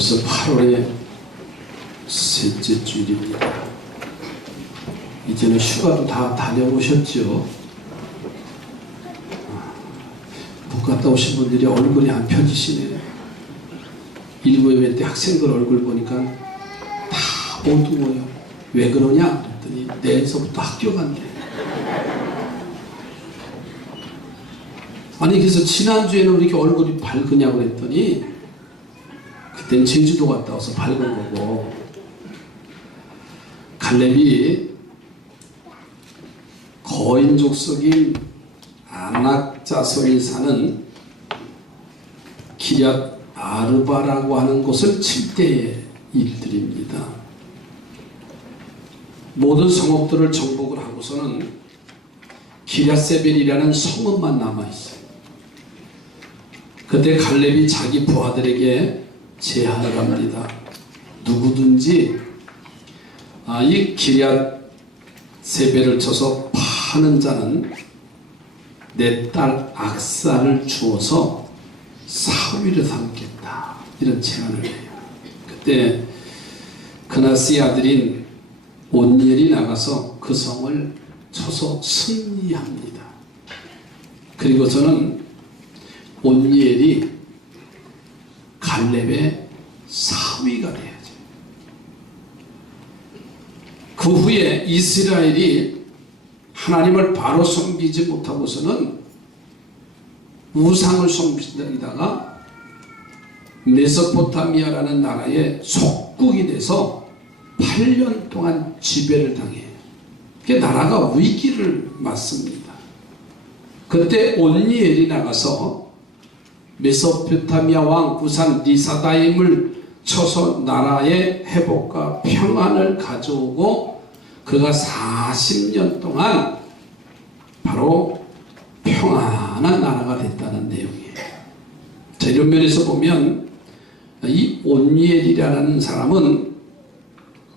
벌써 8월의 셋째 주일입니다. 이제는 휴가도 다 다녀오셨죠? 못 갔다 오신 분들이 얼굴이 안 펴지시네요. 일부 예배 때 학생들 얼굴 보니까 다 어두워요. 왜 그러냐? 그랬더니 내일서부터 학교 간대. 아니 그래서 지난주에는 왜 이렇게 얼굴이 밝으냐고 그랬더니 그땐 제주도 갔다 와서 밝은 거고, 갈렙이 거인족속인 아낙 자손이 사는 기럇 아르바라고 하는 곳을 칠 때의 일들입니다. 모든 성읍들을 정복을 하고서는 기럇세벨이라는 성읍만 남아있어요. 그때 갈렙이 자기 부하들에게 제안을 합니다. 누구든지 이 기럇세벨을 쳐서 파는 자는 내 딸 악사를 주어서 사위를 삼겠다, 이런 제안을 해요. 그때 그나스의 아들인 온니엘이 나가서 그 성을 쳐서 승리합니다. 그리고서는 온니엘이 갈렙의 사위가 돼야죠. 그 후에 이스라엘이 하나님을 바로 섬기지 못하고서는 우상을 섬기다가 메소포타미아라는 나라의 속국이 돼서 8년 동안 지배를 당해요. 그 나라가 위기를 맞습니다. 그때 온니엘이 나가서 메소포타미아 왕 구산 니사다임을 쳐서 나라의 회복과 평안을 가져오고, 그가 40년 동안 바로 평안한 나라가 됐다는 내용이에요. 자, 이런 면에서 보면 이 온니엘이라는 사람은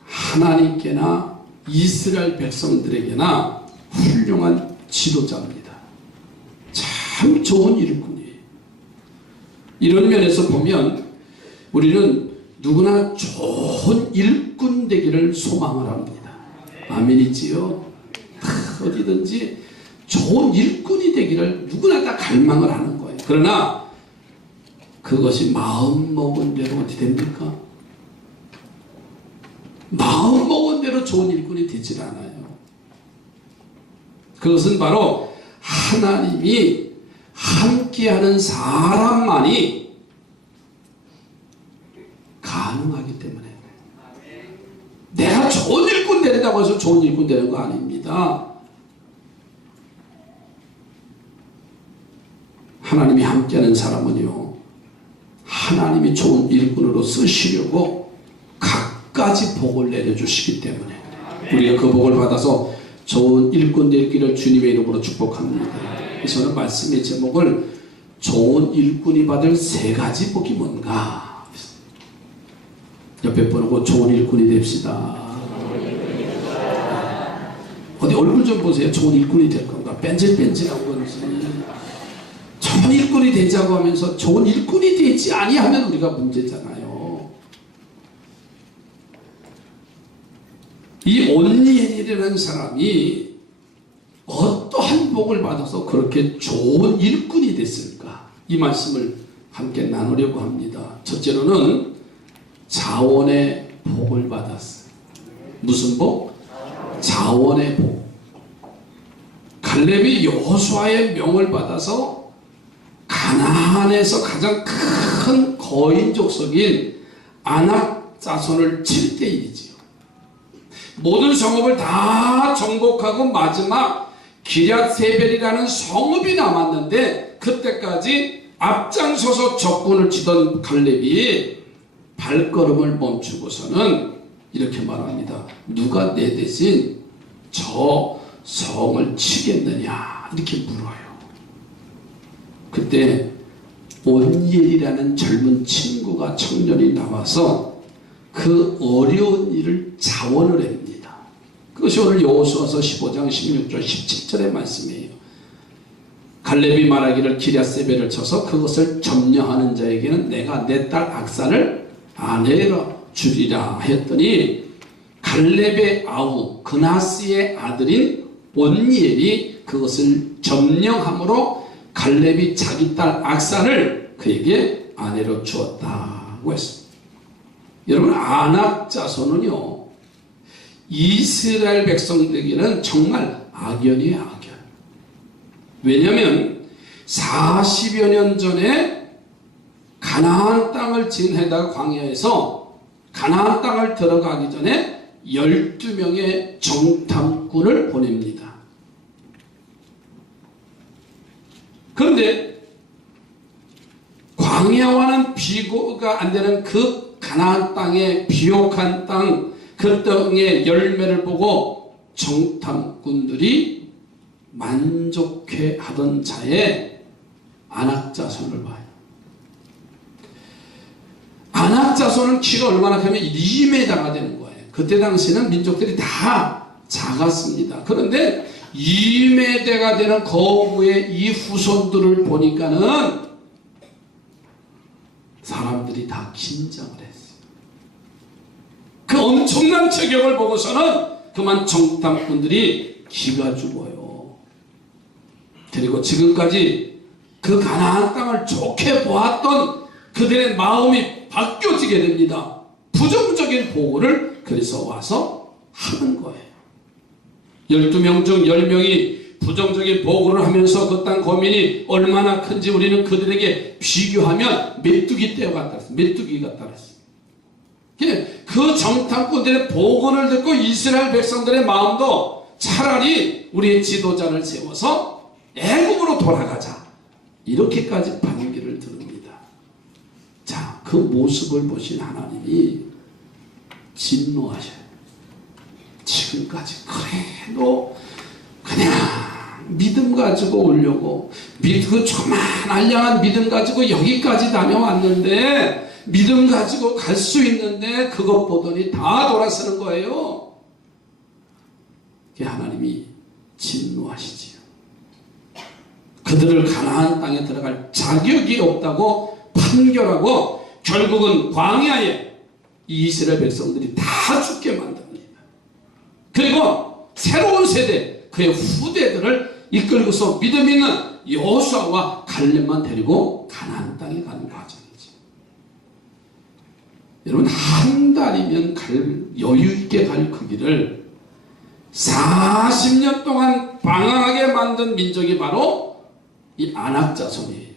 하나님께나 이스라엘 백성들에게나 훌륭한 지도자입니다. 참 좋은 일꾼이에요. 이런 면에서 보면 우리는 누구나 좋은 일꾼 되기를 소망을 합니다. 아멘이지요? 어디든지 좋은 일꾼이 되기를 누구나 다 갈망을 하는 거예요. 그러나 그것이 마음먹은 대로 어떻게 됩니까? 마음먹은 대로 좋은 일꾼이 되질 않아요. 그것은 바로 하나님이 함께하는 사람만이 가능하기 때문에, 내가 좋은 일꾼 된다고 해서 좋은 일꾼 되는 거 아닙니다. 하나님이 함께하는 사람은요, 하나님이 좋은 일꾼으로 쓰시려고 갖가지 복을 내려주시기 때문에 우리가 그 복을 받아서 좋은 일꾼 되기를 주님의 이름으로 축복합니다. 저는 말씀의 제목을 좋은 일꾼이 받을 3가지 복이 뭔가, 옆에 보고 좋은 일꾼이 됩시다. 어디 얼굴 좀 보세요. 좋은 일꾼이 될 건가? 뺀질뺀질한 건지. 좋은 일꾼이 되자고 하면서 좋은 일꾼이 되지 아니하면 우리가 문제잖아요. 이 온니엘이라는 사람이 어떠한 복을 받아서 그렇게 좋은 일꾼이 됐을까? 이 말씀을 함께 나누려고 합니다. 첫째로는 자원의 복을 받았어요. 무슨 복? 자원의 복. 갈렙이 여호수아의 명을 받아서 가나안에서 가장 큰 거인족속인 아낙 자손을 칠 때 일이지요. 모든 성읍을 다 정복하고 마지막 기럇세벨이라는 성읍이 남았는데, 그때까지 앞장서서 적군을 치던 갈렙이 발걸음을 멈추고서는 이렇게 말합니다. 누가 내 대신 저 성을 치겠느냐, 이렇게 물어요. 그때 온니엘이라는 젊은 친구가, 청년이 나와서 그 어려운 일을 자원을 합니다. 그것이 오늘 여호수아서 15장 16절 17절의 말씀이에요. 갈렙이 말하기를 기럇세벨을 쳐서 그것을 점령하는 자에게는 내가 내 딸 악사를 아내라 주리라 했더니 갈렙의 아우 그나스의 아들인 온니엘이 그것을 점령함으로 갈렙이 자기 딸 악사를 그에게 아내로 주었다고 했습니다. 여러분, 아낙 자손은요 이스라엘 백성들에게는 정말 악연이에요. 악연. 왜냐하면 40여 년 전에 가나안 땅을 진해다가 광야에서 가나안 땅을 들어가기 전에 12명의 정탐꾼을 보냅니다. 그런데 광야와는 비교가 안 되는 그 가나안 땅의 비옥한 땅, 그 땅의 열매를 보고 정탐꾼들이 만족해 하던 자의 아낙 자손을 봐요. 아낙 자손은 키가 얼마나 크면 2m가 되는 거예요. 그때 당시는 민족들이 다 작았습니다. 그런데 2m가 되는 거부의 이 후손들을 보니까는 사람들이 다 긴장을 했어요. 그 엄청난 체격을 보고서는 그만 정탐꾼들이 기가 죽어요. 그리고 지금까지 그 가나안 땅을 좋게 보았던 그들의 마음이 바뀌어지게 됩니다. 부정적인 보고를 그래서 와서 하는 거예요. 12명 중 10명이 부정적인 보고를 하면서 그 땅 거민이 얼마나 큰지 우리는 그들에게 비교하면 메뚜기 떼어 같다 그랬어요. 메뚜기 같다 그랬어요. 그 정탐꾼들의 보고를 듣고 이스라엘 백성들의 마음도 차라리 우리의 지도자를 세워서 애굽으로 돌아가자, 이렇게까지 반기를 들읍니다. 자, 그 모습을 보신 하나님이 진노하셔요. 지금까지 그래도 그냥 믿음 가지고 오려고, 그 조그만 알량한 믿음 가지고 여기까지 다녀왔는데, 믿음 가지고 갈 수 있는데 그것 보더니 다 돌아서는 거예요. 하나님이 진노하시지요. 그들을 가나안 땅에 들어갈 자격이 없다고 판결하고 결국은 광야에 이스라엘 백성들이 다 죽게 만듭니다. 그리고 새로운 세대, 그의 후대들을 이끌고서 믿음 있는 여호수아와 갈렙만 데리고 가나안 땅에 가는 과정이죠. 여러분, 한 달이면 여유 있게 갈 그 길을 40년 동안 방황하게 만든 민족이 바로 이 아낙 자손이에요.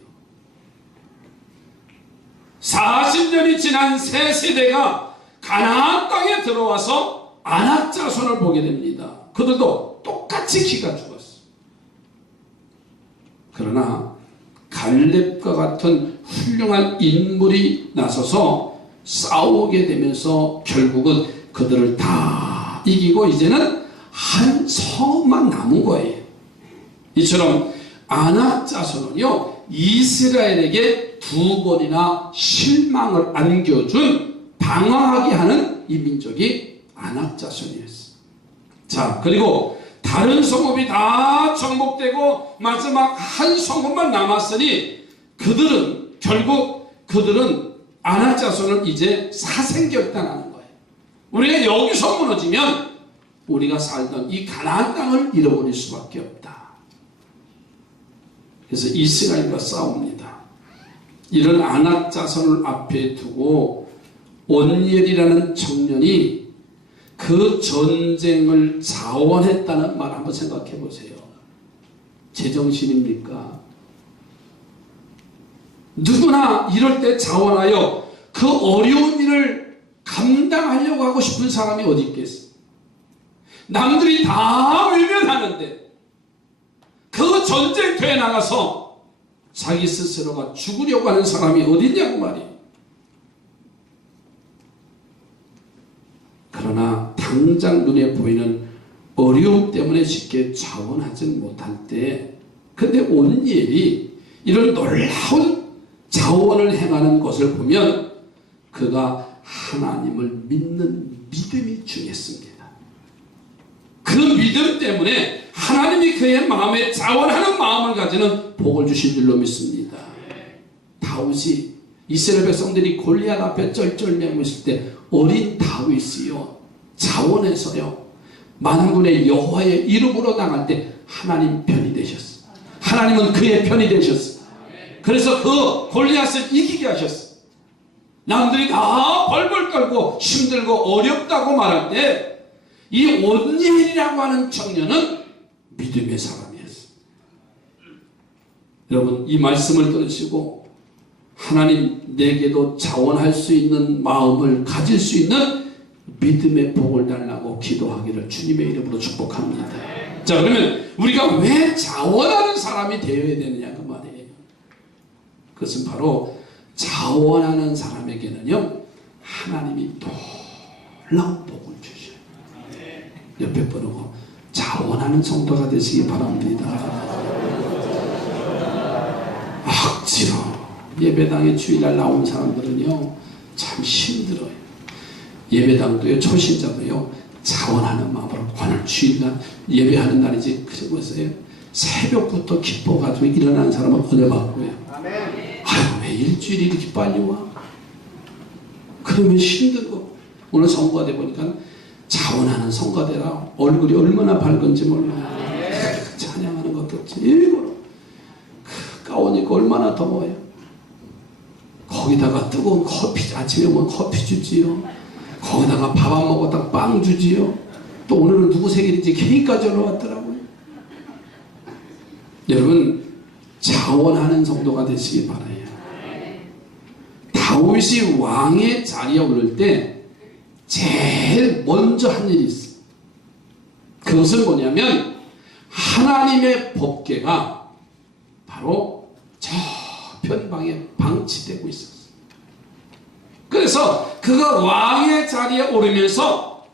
40년이 지난 새 세대가 가나안 땅에 들어와서 아낙 자손을 보게 됩니다. 그들도 똑같이 기가 죽었어요. 그러나 갈렙과 같은 훌륭한 인물이 나서서 싸우게 되면서 결국은 그들을 다 이기고 이제는 한 성읍만 남은 거예요. 이처럼 아낙 자손은요, 이스라엘에게 2번이나 실망을 안겨준 방황하게 하는 이 민족이 아낙 자손이었어요. 자, 그리고 다른 성읍이 다 정복되고 마지막 한 성읍만 남았으니 결국 그들은 아낙 자손은 이제 사생결단하는 거예요. 우리가 여기서 무너지면 우리가 살던 이 가나안 땅을 잃어버릴 수밖에 없다. 그래서 이스라엘과 싸웁니다. 이런 아낙 자손을 앞에 두고 온니엘이라는 청년이 그 전쟁을 자원했다는 말 한번 생각해 보세요. 제정신입니까? 누구나 이럴 때 자원하여 그 어려운 일을 감당하려고 하고 싶은 사람이 어디 있겠어요? 남들이 다 외면하는데 그 전쟁터에 나가서 자기 스스로가 죽으려고 하는 사람이 어디 있냐고 말이에요. 그러나 당장 눈에 보이는 어려움 때문에 쉽게 자원하지 못할 때, 근데 온니엘이 이런 놀라운 자원을 행하는 것을 보면 그가 하나님을 믿는 믿음이 중요했습니다. 그 믿음 때문에 하나님이 그의 마음에 자원하는 마음을 가지는 복을 주신 줄로 믿습니다. 다윗이 이스라엘 백성들이 골리앗 앞에 쩔쩔매고 있을 때 어린 다윗이요 자원해서요 만군의 여호와의 이름으로 나갈 때 하나님 편이 되셨어. 하나님은 그의 편이 되셨어. 그래서 그 골리앗을 이기게 하셨어. 남들이 다 벌벌 떨고 힘들고 어렵다고 말할 때 이 온니엘이라고 하는 청년은 믿음의 사람이었어. 여러분 이 말씀을 들으시고 하나님 내게도 자원할 수 있는 마음을 가질 수 있는 믿음의 복을 달라고 기도하기를 주님의 이름으로 축복합니다. 자, 그러면 우리가 왜 자원하는 사람이 되어야 되느냐 그 말이에요. 그것은 바로 자원하는 사람에게는요 하나님이 놀라운 복을 주셔요. 옆에 보고 자원하는 성도가 되시기 바랍니다. 억지로 예배당에 주일날 나온 사람들은요 참 힘들어요. 예배당도요 초신자도요 자원하는 마음으로 오늘 주일날 예배하는 날이지 그러고서요 새벽부터 기뻐가지고 일어나는 사람은 은혜 받고요. 아유 왜 일주일이 이렇게 빨리 와? 그러면 힘들고 오늘 성가가 돼 보니까 자원하는 성가대라 얼굴이 얼마나 밝은지 몰라요. 찬양하는 것도 일부러 가운 입고 얼마나 더워요. 거기다가 뜨거운 커피 아침에 오면 커피 주지요. 거기다가 밥 안 먹었다가 빵 주지요. 또 오늘은 누구 생일인지 케이크까지 올라왔더라고요. 여러분 자원하는 성도가 되시기 바라요. 다윗이 왕의 자리에 오를 때 제일 먼저 한 일이 있어요. 그것은 뭐냐면 하나님의 법궤가 바로 저 변방에 방치되고 있었어요. 그래서 그가 왕의 자리에 오르면서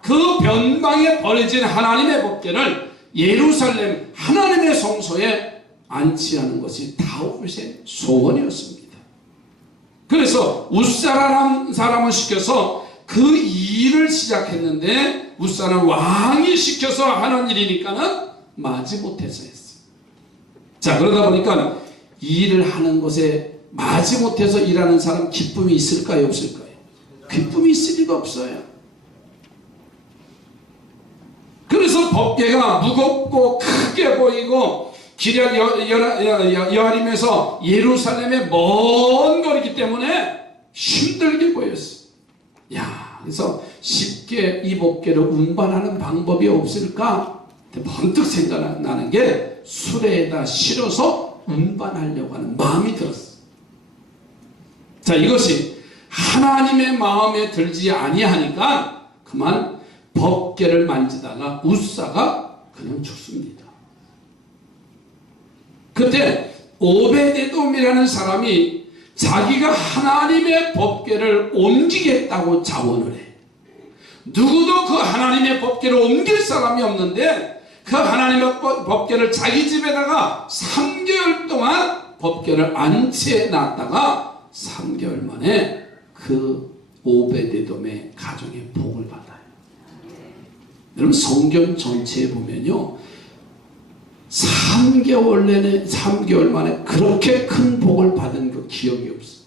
그 변방에 버려진 하나님의 법궤를 예루살렘 하나님의 성소에 안치하는 것이 다윗의 소원이었습니다. 그래서 웃사라는 사람을 시켜서 그 일을 시작했는데 웃사는 왕이 시켜서 하는 일이니까는 마지못해서 했어요. 자, 그러다 보니까 일을 하는 곳에 마지못해서 일하는 사람 기쁨이 있을까요 없을까요? 기쁨이 있을 리가 없어요. 그래서 법궤가 무겁고 크게 보이고 기럇 여아림에서 예루살렘의 먼 거리기 때문에 힘들게 보였어요. 야, 그래서 쉽게 이 법궤를 운반하는 방법이 없을까? 번뜩 생각나는 게 수레에다 실어서 운반하려고 하는 마음이 들었어요. 자, 이것이 하나님의 마음에 들지 아니하니까 그만 법궤를 만지다가 웃사가 그냥 죽습니다. 그때 오베데돔이라는 사람이 자기가 하나님의 법궤를 옮기겠다고 자원을 해. 누구도 그 하나님의 법궤를 옮길 사람이 없는데 그 하나님의 법궤를 자기 집에다가 3개월 동안 법궤를 안치해 놨다가 3개월 만에 그 오베데돔의 가정의 복을 받아요. 여러분 성경 전체에 보면요 3개월 만에 그렇게 큰 복을 받은 그 기억이 없어요.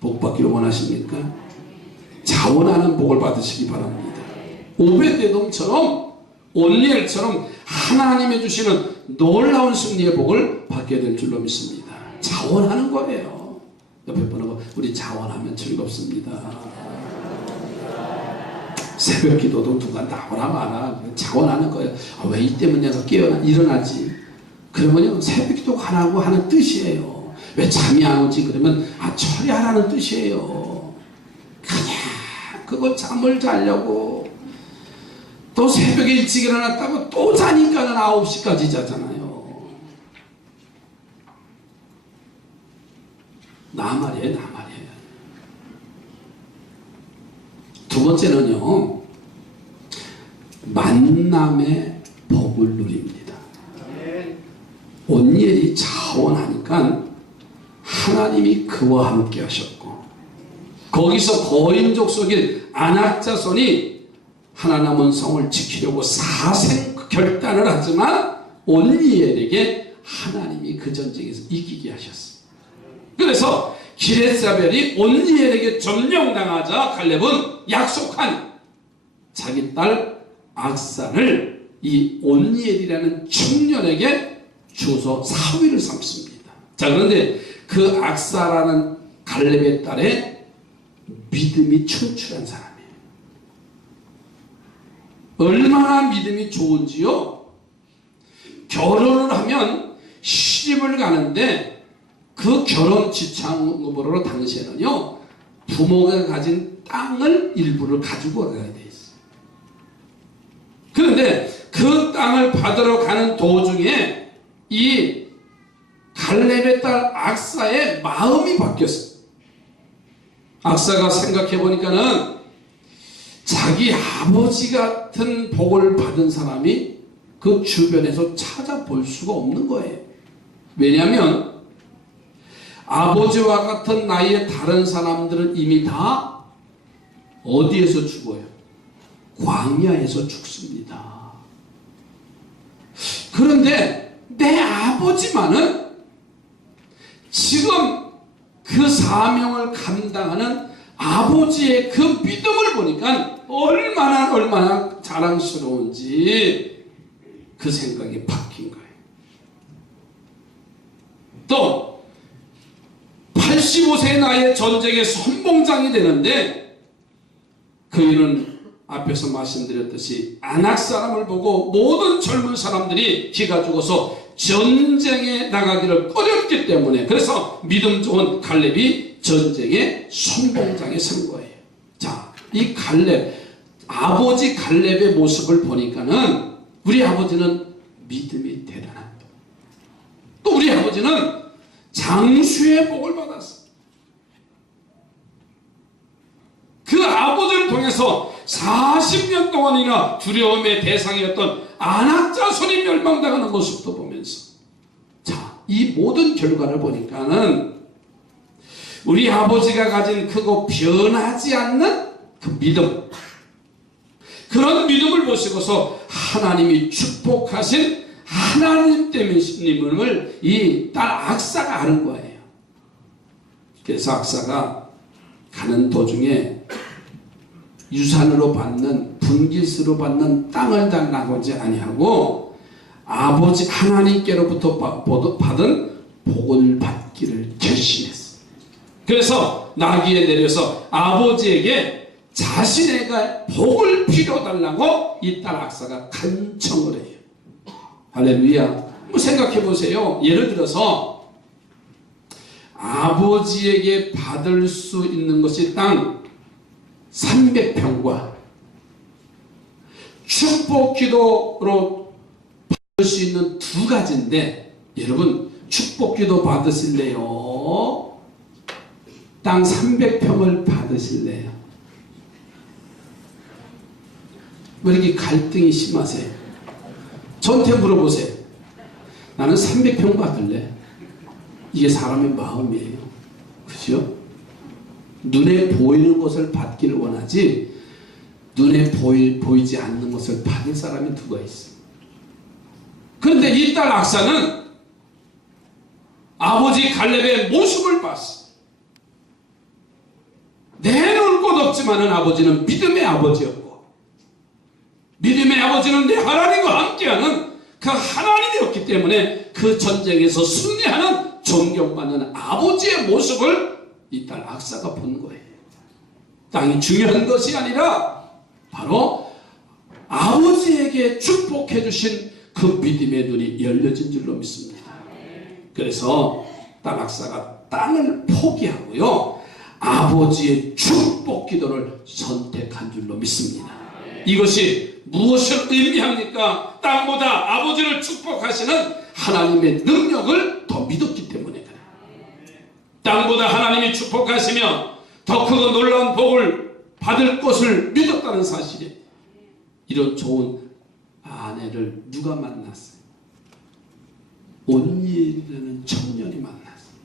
복 받기를 원하십니까? 자원하는 복을 받으시기 바랍니다. 오벳에돔처럼 온니엘처럼 하나님이 주시는 놀라운 승리의 복을 받게 될 줄로 믿습니다. 자원하는 거예요. 옆에 보는 우리 자원하면 즐겁습니다. 새벽 기도도 누가 나오나 마나 자원하는 거예요. 왜 이 때문에 내가 일어나지? 그러면 새벽 기도가 안 하고 하는 뜻이에요. 왜 잠이 안 오지? 그러면 처리하라는 뜻이에요. 그냥 그거 잠을 자려고 또 새벽에 일찍 일어났다고 또 자니까는 9시까지 자잖아요. 나 말이에요, 나 말이에요. 두 번째는요, 만남의 복을 누립니다. 온니엘이 자원하니까 하나님이 그와 함께 하셨고, 거기서 거인족 속인 아낙 자손이 하나 남은 성을 지키려고 사생 결단을 하지만 온니엘에게 하나님이 그 전쟁에서 이기게 하셨어요. 그래서 기레사벨이 온니엘에게 점령당하자 갈렙은 약속한 자기 딸 악사를 이 온니엘이라는 청년에게 주어서 사위를 삼습니다. 자, 그런데 그 악사라는 갈렙의 딸의 믿음이 충출한 사람이에요. 얼마나 믿음이 좋은지요. 결혼을 하면 시집을 가는데 그 결혼 지참으로 당시에는요, 부모가 가진 땅을 일부를 가지고 가야 돼 있어요. 그런데 그 땅을 받으러 가는 도중에 이 갈렙의 딸 악사의 마음이 바뀌었어요. 악사가 생각해 보니까는 자기 아버지 같은 복을 받은 사람이 그 주변에서 찾아볼 수가 없는 거예요. 왜냐하면 아버지와 같은 나이의 다른 사람들은 이미 다 어디에서 죽어요? 광야에서 죽습니다. 그런데 내 아버지만은 지금 그 사명을 감당하는 아버지의 그 믿음을 보니까 얼마나 자랑스러운지 그 생각이 바뀐 거예요. 또 85세 나이에 전쟁의 선봉장이 되는데 그이는 앞에서 말씀드렸듯이 안악 사람을 보고 모든 젊은 사람들이 기가 죽어서 전쟁에 나가기를 꺼렸기 때문에, 그래서 믿음 좋은 갈렙이 전쟁의 선봉장에 선 거예요. 자, 이 갈렙, 아버지 갈렙의 모습을 보니까는 우리 아버지는 믿음이 대단합니다. 또 우리 아버지는 장수의 복을 받았어요. 그 아버지를 통해서 40년 동안이나 두려움의 대상이었던 안악 자손이 멸망당하는 모습도 보면서, 자, 이 모든 결과를 보니까는 우리 아버지가 가진 크고 변하지 않는 그 믿음, 그런 믿음을 보시고서 하나님이 축복하신 하나님 때문임을 이 딸 악사가 아는 거예요. 그래서 악사가 가는 도중에 유산으로 받는, 분깃으로 받는 땅을 달라고지 아니하고 아버지 하나님께로부터 받은 복을 받기를 결심했어요. 그래서 나귀에 내려서 아버지에게 자신의 복을 빌어달라고 이 딸 악사가 간청을 해요. 할렐루야. 생각해 보세요. 예를 들어서 아버지에게 받을 수 있는 것이 땅 300평과 축복 기도로 받을 수 있는 두 가지인데, 여러분 축복 기도 받으실래요? 땅 300평을 받으실래요? 왜 이렇게 갈등이 심하세요? 저한테 물어보세요. 나는 300평 받을래. 이게 사람의 마음이에요. 그죠? 눈에 보이는 것을 받기를 원하지 눈에 보이지 않는 것을 받을 사람이 누가 있어. 그런데 이 딸 악사는 아버지 갈렙의 모습을 봤어. 내놓을 것 없지만은 아버지는 믿음의 아버지였고, 믿음의 아버지는 내 하나님과 함께하는 그 하나님이었기 때문에 그 전쟁에서 승리하는 존경받는 아버지의 모습을 이 딸 악사가 본 거예요. 땅이 중요한 것이 아니라 바로 아버지에게 축복해 주신 그 믿음의 눈이 열려진 줄로 믿습니다. 그래서 딸 악사가 땅을 포기하고요, 아버지의 축복 기도를 선택한 줄로 믿습니다. 이것이 무엇을 의미합니까? 땅보다 아버지를 축복하시는 하나님의 능력을 더 믿었기 때문에 그래요. 땅보다 하나님이 축복하시며 더 크고 놀라운 복을 받을 것을 믿었다는 사실에 이런 좋은 아내를 누가 만났어요? 온니엘이라는 청년이 만났어요.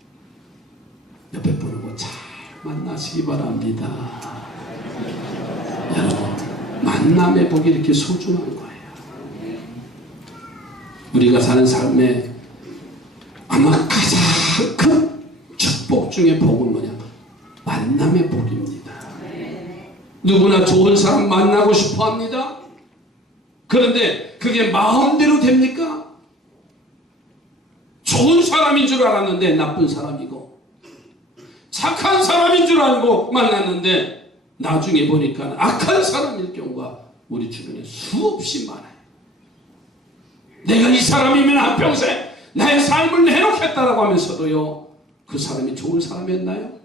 옆에 보고 잘 만나시기 바랍니다. 여러분, 만남의 복이 이렇게 소중한 거예요. 우리가 사는 삶에 아마 가장 큰 축복 중에 중에 복은 뭐냐? 만남의 복입니다. 누구나 좋은 사람 만나고 싶어 합니다. 그런데 그게 마음대로 됩니까? 좋은 사람인 줄 알았는데 나쁜 사람이고, 착한 사람인 줄 알고 만났는데 나중에 보니까 악한 사람일 경우가 우리 주변에 수없이 많아요. 내가 이 사람이면 한평생 나의 삶을 내놓겠다라고 하면서도요, 그 사람이 좋은 사람이었나요?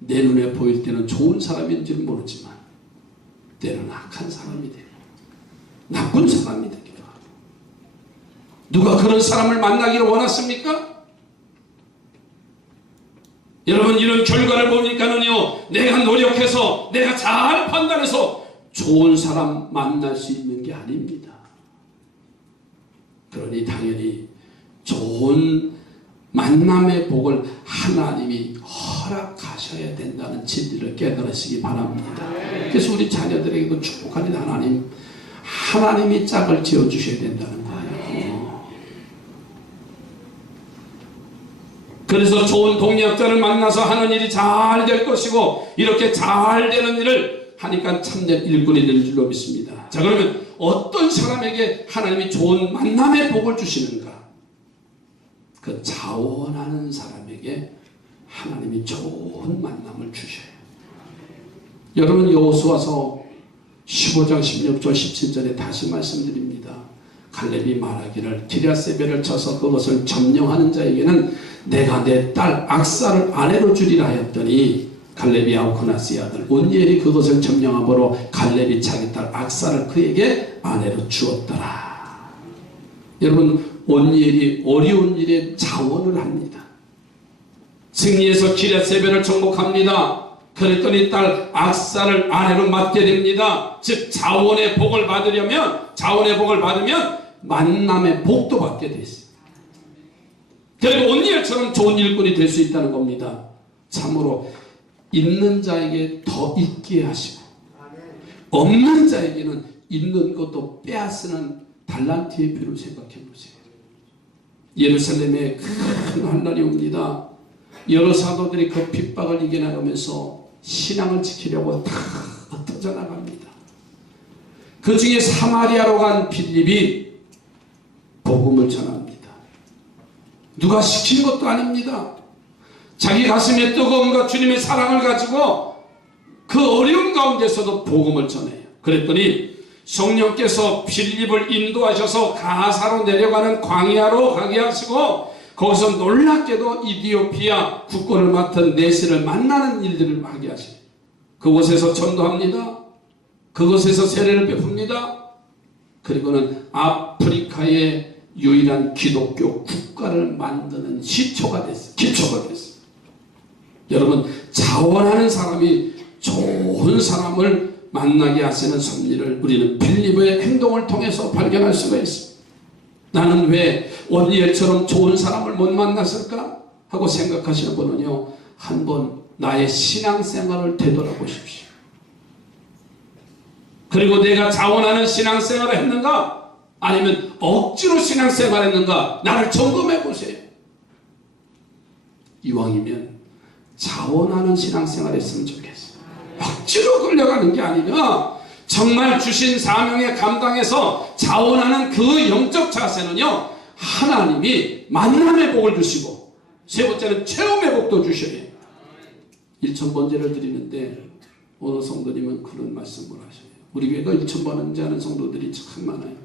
내 눈에 보일 때는 좋은 사람인지는 모르지만 때로는 악한 사람이 되고 나쁜 사람이 되기도 하고. 누가 그런 사람을 만나기를 원하십니까? 여러분, 이런 결과를 보니까는요, 내가 노력해서 내가 잘 판단해서 좋은 사람 만날 수 있는 게 아닙니다. 그러니 당연히 좋은 만남의 복을 하나님이 허락하셔야 된다는 진리를 깨달으시기 바랍니다. 그래서 우리 자녀들에게도 축복하는 하나님이 짝을 지어주셔야 된다는 거예요. 그래서 좋은 동력자를 만나서 하는 일이 잘 될 것이고, 이렇게 잘 되는 일을 하니까 참된 일꾼이 될 줄로 믿습니다. 자, 그러면 어떤 사람에게 하나님이 좋은 만남의 복을 주시는가? 그 자원하는 사람에게 하나님이 좋은 만남을 주셔요. 여러분, 여호수아서 15장 16절 17절에 다시 말씀드립니다. 갈렙이 말하기를 기럇세벨을 쳐서 그것을 점령하는 자에게는 내가 내 딸 악사를 아내로 주리라 하였더니, 갈렙이 아우크나스의 아들 온니엘이 그것을 점령함으로 갈렙이 자기 딸 악사를 그에게 아내로 주었더라. 여러분, 온니엘이 어려운 일에 자원을 합니다. 승리해서 기럇세벨을 정복합니다. 그랬더니 딸 악사를 아내로 맡게 됩니다. 즉 자원의 복을 받으면 만남의 복도 받게 돼 있어요. 그리고 온니엘처럼 좋은 일꾼이 될 수 있다는 겁니다. 참으로 있는 자에게 더 있게 하시고, 없는 자에게는 있는 것도 빼앗는 달란트의 비를 생각해 보세요. 예루살렘에 큰 환난이 옵니다. 여러 사도들이 그 핍박을 이겨나가면서 신앙을 지키려고 다 흩어져 나갑니다. 그 중에 사마리아로 간 빌립이 복음을 전합니다. 누가 시킨 것도 아닙니다. 자기 가슴에 뜨거움과 주님의 사랑을 가지고 그 어려운 가운데서도 복음을 전해요. 그랬더니 성령께서 빌립을 인도하셔서 가사로 내려가는 광야로 가게 하시고, 거기서 놀랍게도 이디오피아 국권을 맡은 네시를 만나는 일들을 하게 하시고, 그곳에서 전도합니다. 그곳에서 세례를 베풉니다. 그리고는 아프리카의 유일한 기독교 국가를 만드는 기초가 됐어요. 여러분, 자원하는 사람이 좋은 사람을 만나게 하시는 섭리를 우리는 빌립의 행동을 통해서 발견할 수가 있습니다. 나는 왜 온니엘처럼 좋은 사람을 못 만났을까 하고 생각하시는 분은요, 한번 나의 신앙생활을 되돌아보십시오. 그리고 내가 자원하는 신앙생활을 했는가, 아니면 억지로 신앙생활을 했는가, 나를 점검해 보세요. 이왕이면 자원하는 신앙생활을 했으면 좋겠어요. 억지로 끌려가는 게 아니라 정말 주신 사명에 감당해서 자원하는 그 영적 자세는요, 하나님이 만남의 복을 주시고, 세 번째는 체험의 복도 주셔요. 일천번제를 드리는데 어느 성도님은 그런 말씀을 하셔요. 우리 교회가 일천번제 하는 성도들이 참 많아요.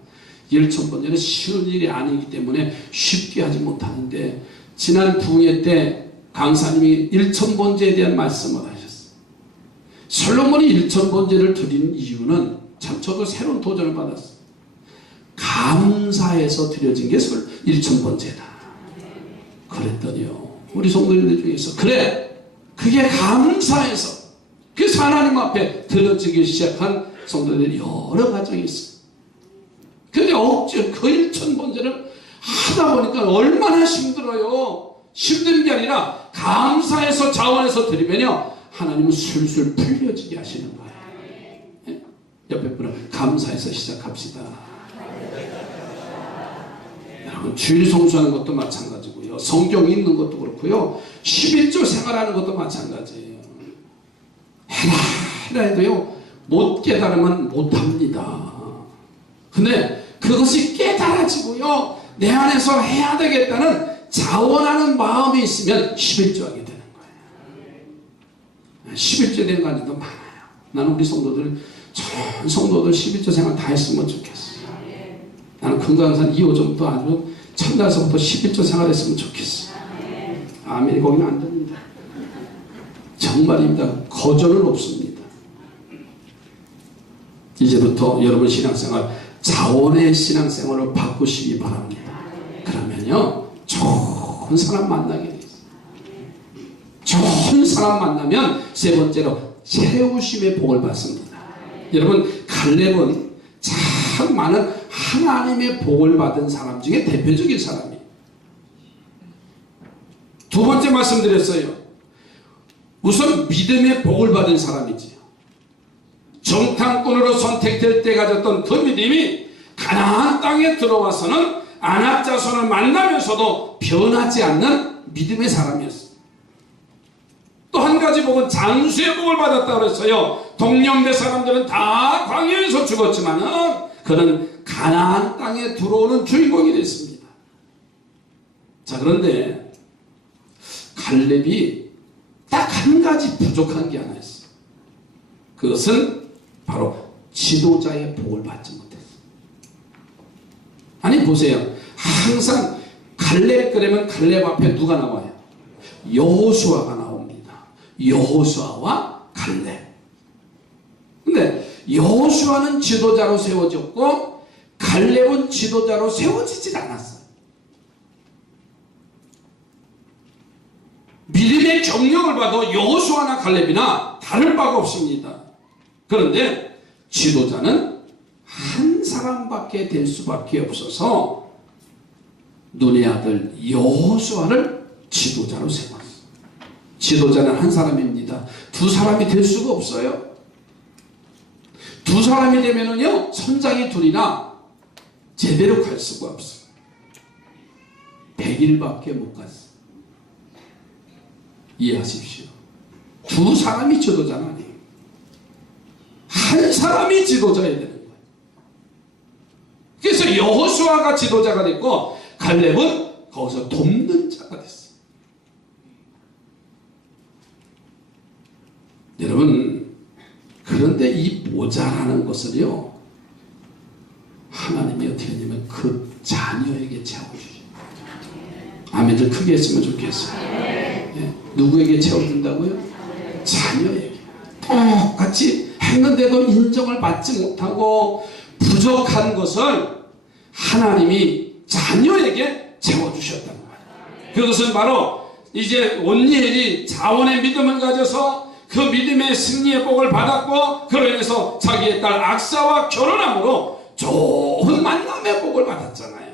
일천번제는 쉬운 일이 아니기 때문에 쉽게 하지 못하는데, 지난 부흥회 때 강사님이 일천번제에 대한 말씀을 하셨어요. 솔로몬이 일천번제를 드리는 이유는, 참 저도 새로운 도전을 받았어요. 감사해서 드려진 게 일천번제다. 그랬더니요, 우리 성도님들 중에서 그래, 그게 감사해서, 그래서 하나님 앞에 드려지기 시작한 성도들이 여러 가정이 있어요. 근데 억지로 그 일천번제를 하다 보니까 얼마나 힘들어요. 힘든 게 아니라 감사해서 자원해서 드리면요, 하나님은 술술 풀려지게 하시는 거예요. 네? 옆에 분은 감사해서 시작합시다. 여러분, 주일 성수하는 것도 마찬가지고요. 성경 읽는 것도 그렇고요. 11조 생활하는 것도 마찬가지예요. 해라 해도요. 못 깨달으면 못합니다. 근데 그것이 깨달아지고요. 내 안에서 해야 되겠다는 자원하는 마음이 있으면 11조 하게 되는 거예요. 11조 되는 관계도 많아요. 나는 우리 성도들, 전 성도들 11조 생활 다 했으면 좋겠어. 나는 금강산 2호점도 아주 첫날서부터 11조 생활했으면 좋겠어. 아멘. 거기는 안 됩니다. 정말입니다. 거절은 없습니다. 이제부터 여러분 신앙생활 자원의 신앙생활을 바꾸시기 바랍니다. 그러면요 좋은 사람 만나게 돼요. 좋은 사람 만나면 세 번째로 세우심의 복을 받습니다. 여러분 갈렙은 참 많은 하나님의 복을 받은 사람 중에 대표적인 사람이에요. 두 번째 말씀드렸어요. 우선 믿음의 복을 받은 사람이지요. 정탐꾼으로 선택될 때 가졌던 그 믿음이 가나안 땅에 들어와서는 아낙 자손을 만나면서도 변하지 않는 믿음의 사람이었어요. 또 한 가지 복은 장수의 복을 받았다고 그랬어요. 동년배 사람들은 다 광야에서 죽었지만은 그는 가나안 땅에 들어오는 주인공이 됐습니다. 자, 그런데 갈렙이 딱 한 가지 부족한 게 하나 있어요. 그것은 바로 지도자의 복을 받지 못했어요. 아니 보세요. 항상 갈렙 그러면 갈렙 앞에 누가 나와요? 여호수아가 나옵니다. 여호수아와 갈렙. 근데 여호수아는 지도자로 세워졌고 갈렙은 지도자로 세워지질 않았어요. 믿음의 경력을 봐도 여호수아나 갈렙이나 다를 바가 없습니다. 그런데 지도자는 한 사람밖에 될 수밖에 없어서 눈의 아들 여호수아를 지도자로 세웠어요. 지도자는 한 사람입니다. 두 사람이 될 수가 없어요. 두 사람이 되면은요 선장이 둘이나 제대로 갈 수가 없어요. 100일밖에 못 갔어요. 이해하십시오. 두 사람이 지도자는 아니에요. 한 사람이 지도자여야 되는 거예요. 그래서 여호수아가 지도자가 됐고 갈렙은 거기서 돕는 자가 됐어요. 여러분 그런데 이 모자라는 것을요 하나님이 어떻게 하냐면 그 자녀에게 채워주셔요. 아멘. 좀 크게 했으면 좋겠어요. 예. 누구에게 채워준다고요? 자녀에게. 똑같이 했는데도 인정을 받지 못하고 부족한 것을 하나님이 자녀에게 채워주셨다는 거예요. 그것은 바로 이제 온니엘이 자원의 믿음을 가져서 그 믿음의 승리의 복을 받았고 그로 인해서 자기의 딸 악사와 결혼함으로 좋은 만남의 복을 받았잖아요.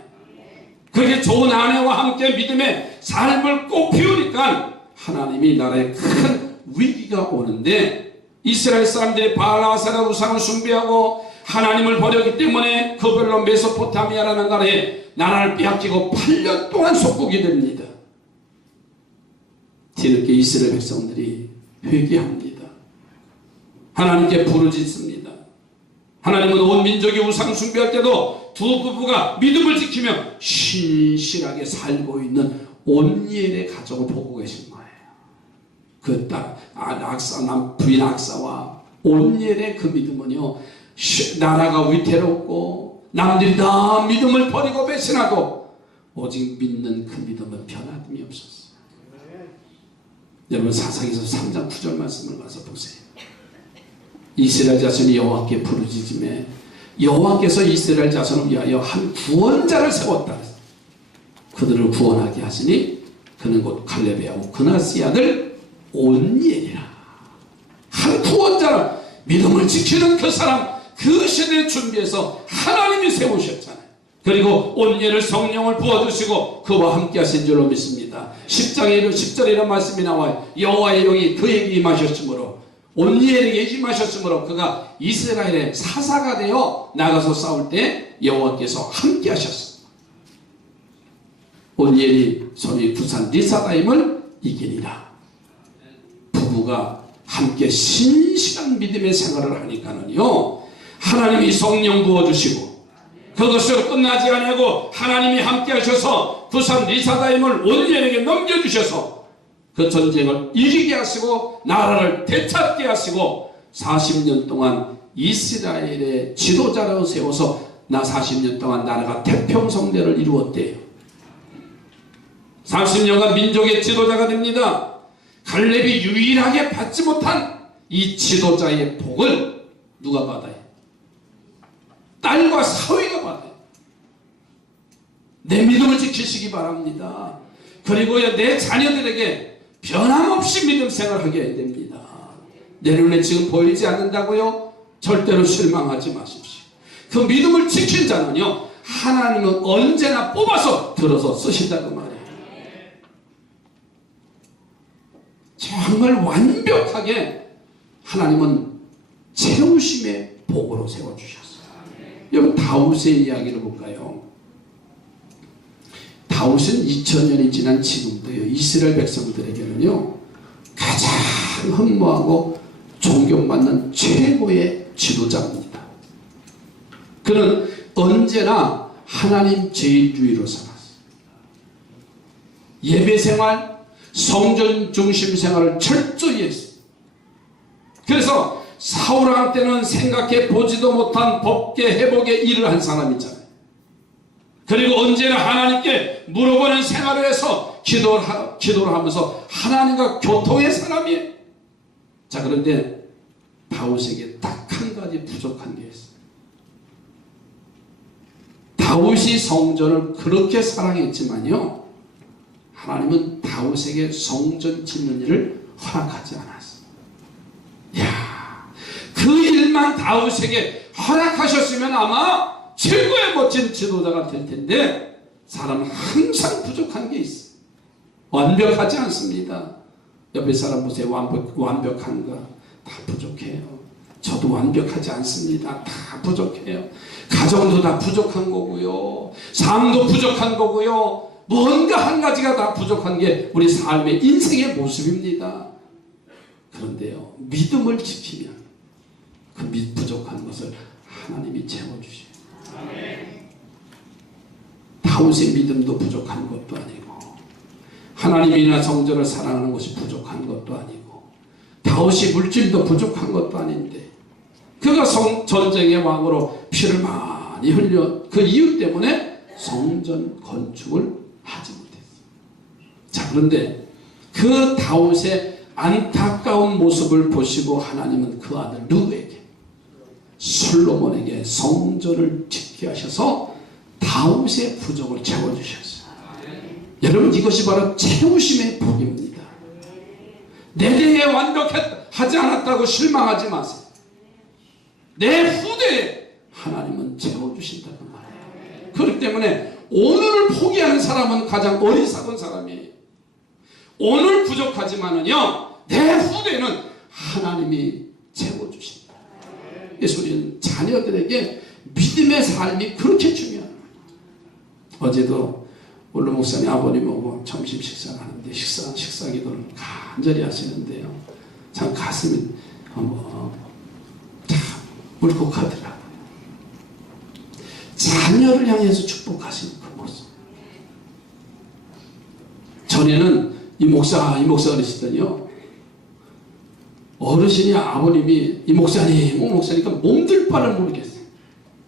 그렇게 좋은 아내와 함께 믿음의 삶을 꽃피우니까 하나님이 나라에 큰 위기가 오는데 이스라엘 사람들이 바알아세라 우상을 숭배하고 하나님을 버렸기 때문에 그별로 메소포타미아라는 나라에 나라를 빼앗기고 8년 동안 속국이 됩니다. 뒤늦게 이스라엘 백성들이 회개합니다. 하나님께 부르짖습니다. 하나님은 온 민족이 우상 숭배할 때도 두 부부가 믿음을 지키며 신실하게 살고 있는 온니엘의 가족을 보고 계신 거예요. 그 딸 부인 악사와 온니엘의 그 믿음은요 나라가 위태롭고 남들이 다 믿음을 버리고 배신하도 오직 믿는 그 믿음은 변함이 없었어요. 여러분 사사기서 3장 9절 말씀을 가서 보세요. 이스라엘 자손이 여호와께 부르짖음에 여호와께서 이스라엘 자손을 위하여 한 구원자를 세웠다. 그들을 구원하게 하시니 그는 곧 갈렙의 아우 그나스의 아들 온니엘이라. 한 구원자를 믿음을 지키는 그 사람 그 시대에 준비해서 하나님이 세우셨잖아요. 그리고 온니엘을 성령을 부어주시고 그와 함께 하신 줄로 믿습니다. 10절에 이런 말씀이 나와요. 여호와의 영이 그에게 임하셨으므로 온니엘에게 임하셨으므로 그가 이스라엘의 사사가 되어 나가서 싸울 때 여호와께서 함께 하셨습니다. 온니엘이 소위 두산 리사다임을 이기니라. 부부가 함께 신실한 믿음의 생활을 하니까는요, 하나님이 성령 부어주시고 그것으로 끝나지 아니하고 하나님이 함께 하셔서 두산 리사다임을 온니엘에게 넘겨주셔서 그 전쟁을 이기게 하시고 나라를 되찾게 하시고 40년 동안 이스라엘의 지도자로 세워서 40년 동안 나라가 태평성대를 이루었대요. 30년간 민족의 지도자가 됩니다. 갈렙이 유일하게 받지 못한 이 지도자의 복을 누가 받아요? 딸과 사위가 받아요. 내 믿음을 지키시기 바랍니다. 그리고요, 내 자녀들에게 변함없이 믿음 생활하게 해야 됩니다. 내 눈에 지금 보이지 않는다고요? 절대로 실망하지 마십시오. 그 믿음을 지킨 자는요, 하나님은 언제나 뽑아서 들어서 쓰신다고 말이에요. 정말 완벽하게 하나님은 채우심의 복으로 세워주셨어요. 여러분, 다윗의 이야기를 볼까요? 다윗은 2000년이 지난 지금도요, 이스라엘 백성들에게는요, 가장 흠모하고 존경받는 최고의 지도자입니다. 그는 언제나 하나님 제일주의로 살았어요. 예배생활, 성전 중심 생활을 철저히 했어요. 그래서 사울왕 때는 생각해 보지도 못한 법계 회복의 일을 한 사람이잖아요. 그리고 언제나 하나님께 물어보는 생활을 해서 기도를 하면서 하나님과 교통의 사람이에요. 자, 그런데 다윗에게 딱 한 가지 부족한 게 있어요. 다윗이 성전을 그렇게 사랑했지만요, 하나님은 다윗에게 성전 짓는 일을 허락하지 않았어요. 이야, 그 일만 다윗에게 허락하셨으면 아마 최고의 멋진 지도자가 될 텐데, 사람은 항상 부족한 게 있어요. 완벽하지 않습니다. 옆에 사람 보세요. 완벽한가? 다 부족해요. 저도 완벽하지 않습니다. 다 부족해요. 가정도 다 부족한 거고요. 삶도 부족한 거고요. 뭔가 한 가지가 다 부족한 게 우리 삶의 인생의 모습입니다. 그런데요, 믿음을 지키면 그 부족한 것을 하나님이 채워주셔요. 다윗의 믿음도 부족한 것도 아니고, 하나님이나 성전을 사랑하는 것이 부족한 것도 아니고, 다윗이 물질도 부족한 것도 아닌데, 그가 전쟁의 왕으로 피를 많이 흘려 그 이유 때문에 성전 건축을 하지 못했어요. 자, 그런데 그 다윗의 안타까운 모습을 보시고 하나님은 그 아들 누구에게? 솔로몬에게 성전을 짓게 하셔서 다윗의 부족을 채워주셨어요. 여러분, 이것이 바로 채우심의 복입니다. 내게 완벽하지 않았다고 실망하지 마세요. 내 후대에 하나님은 채워주신다는 말이에요. 그렇기 때문에 오늘을 포기하는 사람은 가장 어리석은 사람이에요. 오늘 부족하지만은요, 내 후대는 하나님이 채워주신다. 그래서 우리는 자녀들에게 믿음의 삶이 그렇게 중요해요. 어제도 원로 목사님 아버님 오고 점심 식사를 하는데 식사 기도를 간절히 하시는데요, 참 가슴이 참 울컥하더라고요. 자녀를 향해서 축복하시는 그 모습. 전에는 이 목사 그러시더니요, 어르신이 아버님이 이 목사니까 몸둘 바를 모르겠어요.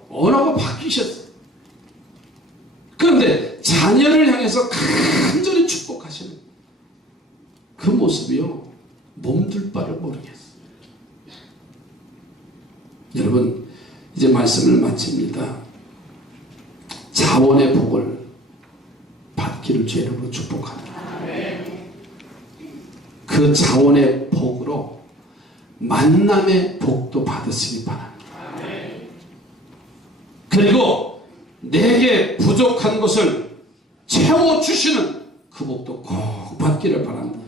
언어가 바뀌셨어요. 그런데 자녀를 향해서 간절히 축복하시는 그 모습이요, 몸둘 바를 모르겠어요. 여러분, 이제 말씀을 마칩니다. 자원의 복을 받기를 주 이름으로 축복합니다. 그 자원의 복으로 만남의 복도 받으시기 바랍니다. 그리고 내게 부족한 것을 채워주시는 그 복도 꼭 받기를 바랍니다.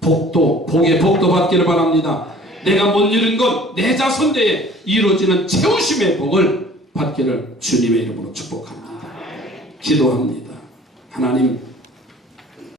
복의 복도 받기를 바랍니다. 내가 못 이룬 것 내 자손대에 이루어지는 채우심의 복을 받기를 주님의 이름으로 축복합니다. 기도합니다. 하나님